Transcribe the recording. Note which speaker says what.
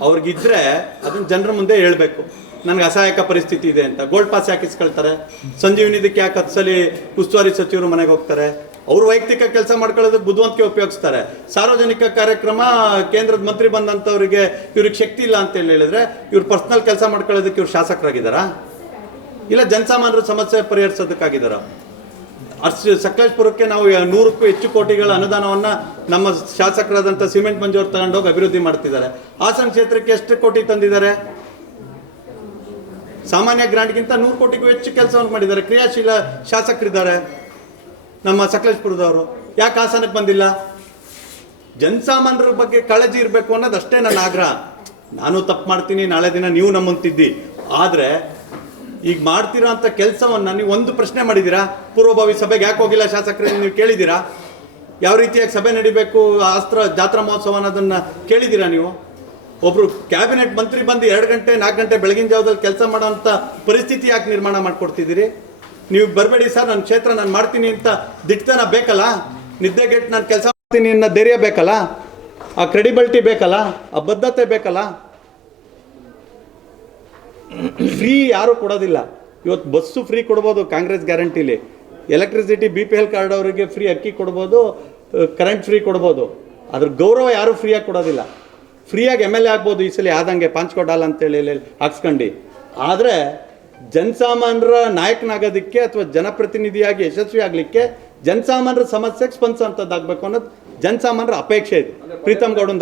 Speaker 1: ಅವ್ರಿಗಿದ್ರೆ ಅದನ್ನ ಜನರ ಮುಂದೆ ಹೇಳ್ಬೇಕು. ನನಗೆ ಅಸಹಾಯಕ ಪರಿಸ್ಥಿತಿ ಇದೆ ಅಂತ. ಗೋಲ್ಡ್ ಪಾಸ್ ಯಾಕೆ ಇಸ್ಕೊಳ್ತಾರೆ? ಸಂಜೀವಿನಿ ಇದಕ್ಕೆ ಯಾಕೆ ಹತ್ತು ಸಲ ಉಸ್ತುವಾರಿ ಸಚಿವರು ಮನೆಗೆ ಹೋಗ್ತಾರೆ? ಅವ್ರು ವೈಯಕ್ತಿಕ ಕೆಲಸ ಮಾಡ್ಕೊಳ್ಳೋದಕ್ಕೆ ಬುದ್ಧಿವಂತಿಕೆ ಉಪಯೋಗಿಸ್ತಾರೆ. ಸಾರ್ವಜನಿಕ ಕಾರ್ಯಕ್ರಮ ಕೇಂದ್ರದ ಮಂತ್ರಿ ಬಂದಂಥವ್ರಿಗೆ ಇವ್ರಿಗೆ ಶಕ್ತಿ ಇಲ್ಲ ಅಂತ ಹೇಳಿ ಹೇಳಿದ್ರೆ ಇವ್ರು ಪರ್ಸನಲ್ ಕೆಲಸ ಮಾಡ್ಕೊಳ್ಳೋದಕ್ಕೆ ಇವ್ರು ಶಾಸಕರಾಗಿದ್ದಾರಾ? ಇಲ್ಲ ಜನಸಾಮಾನ್ಯರ ಸಮಸ್ಯೆ ಪರಿಹರಿಸೋದಕ್ಕಾಗಿದ್ದಾರಾ? ಅರ್ಸ್, ಸಕಲೇಶ್ಪುರಕ್ಕೆ ನಾವು ನೂರಕ್ಕೂ ಹೆಚ್ಚು ಕೋಟಿಗಳ ಅನುದಾನವನ್ನು ನಮ್ಮ ಶಾಸಕರಾದಂಥ ಸಿಮೆಂಟ್ ಮಂಜೂರು ತಗೊಂಡೋಗಿ ಅಭಿವೃದ್ಧಿ ಮಾಡ್ತಿದ್ದಾರೆ. ಹಾಸನ ಕ್ಷೇತ್ರಕ್ಕೆ ಎಷ್ಟು ಕೋಟಿ ತಂದಿದ್ದಾರೆ? ಸಾಮಾನ್ಯ ಗ್ರಾಂಟ್ಗಿಂತ ನೂರು ಕೋಟಿಗೂ ಹೆಚ್ಚು ಕೆಲಸವನ್ನು ಮಾಡಿದ್ದಾರೆ. ಕ್ರಿಯಾಶೀಲ ಶಾಸಕರಿದ್ದಾರೆ ನಮ್ಮ ಸಕಲೇಶ್ಪುರದವರು. ಯಾಕೆ ಹಾಸನಕ್ಕೆ ಬಂದಿಲ್ಲ? ಜನಸಾಮಾನ್ಯರ ಬಗ್ಗೆ ಕಾಳಜಿ ಇರಬೇಕು ಅನ್ನೋದಷ್ಟೇ ನನ್ನ ಆಗ್ರಹ. ನಾನು ತಪ್ಪು ಮಾಡ್ತೀನಿ, ನಾಳೆ ದಿನ ನೀವು ನಮ್ಮಂತಿದ್ದಿ. ಆದರೆ ಈಗ ಮಾಡ್ತಿರೋ ಅಂತ ಕೆಲಸವನ್ನು ನೀವು ಒಂದು ಪ್ರಶ್ನೆ ಮಾಡಿದ್ದೀರಾ? ಪೂರ್ವಭಾವಿ ಸಭೆಗೆ ಯಾಕೆ ಹೋಗಿಲ್ಲ ಶಾಸಕರೇ ನೀವು ಕೇಳಿದ್ದೀರಾ? ಯಾವ ರೀತಿಯಾಗಿ ಸಭೆ ನಡಿಬೇಕು, ಅಸ್ತ್ರ, ಜಾತ್ರಾ ಮಹೋತ್ಸವ ಅನ್ನೋದನ್ನು ಕೇಳಿದ್ದೀರಾ ನೀವು? ಒಬ್ರು ಕ್ಯಾಬಿನೆಟ್ ಮಂತ್ರಿ ಬಂದು ಎರಡು ಗಂಟೆ, ನಾಲ್ಕು ಗಂಟೆ ಬೆಳಗಿನ ಜಾವದಲ್ಲಿ ಕೆಲಸ ಮಾಡೋವಂಥ ಪರಿಸ್ಥಿತಿ ಯಾಕೆ ನಿರ್ಮಾಣ ಮಾಡಿಕೊಡ್ತಿದ್ದೀರಿ? ನೀವು ಬರಬೇಡಿ ಸರ್, ನನ್ನ ಕ್ಷೇತ್ರ ನಾನು ಮಾಡ್ತೀನಿ ಅಂತ ದಿಟ್ಟತನ ಬೇಕಲ್ಲ? ನಿದ್ದೆಗೆಟ್ಟು ನಾನು ಕೆಲಸ ಮಾಡ್ತೀನಿ ಅನ್ನೋ ಧೈರ್ಯ ಬೇಕಲ್ಲ? ಆ ಕ್ರೆಡಿಬಿಲಿಟಿ ಬೇಕಲ್ಲ? ಆ ಬದ್ಧತೆ ಬೇಕಲ್ಲ? ಫ್ರೀ ಯಾರು ಕೊಡೋದಿಲ್ಲ. ಇವತ್ತು ಬಸ್ಸು ಫ್ರೀ ಕೊಡ್ಬೋದು, Congress ಗ್ಯಾರಂಟಿಲಿ. Electricity B P L card ಅವರಿಗೆ ಫ್ರೀ ಅಕ್ಕಿ ಕೊಡ್ಬೋದು ಕರೆಂಟ್ ಫ್ರೀ ಕೊಡ್ಬೋದು. ಅದ್ರ ಗೌರವ ಯಾರು ಫ್ರೀಯಾಗಿ ಕೊಡೋದಿಲ್ಲ. ಫ್ರೀಯಾಗಿ ಎಂ ಎಲ್ ಎ ಆಗ್ಬೋದು, ಈ ಸಲ ಆದಂಗೆ ಪಾಂಚ್ಕೊಡಲ್ಲ ಅಂತೇಳಿ ಹಾಕ್ಸ್ಕೊಂಡು. ಆದರೆ ಜನಸಾಮಾನ್ಯರ ನಾಯಕನಾಗೋದಕ್ಕೆ ಅಥವಾ ಜನಪ್ರತಿನಿಧಿಯಾಗಿ ಯಶಸ್ವಿ ಆಗಲಿಕ್ಕೆ ಜನಸಾಮಾನ್ಯರ ಸಮಸ್ಯೆಗೆ ಸ್ಪಂದಿಸೋಂಥದ್ದಾಗಬೇಕು ಅನ್ನೋದು ಜನಸಾಮಾನ್ಯರ ಅಪೇಕ್ಷೆ ಇದೆ. ಪ್ರೀತಮ್ ಗೌಡಂದ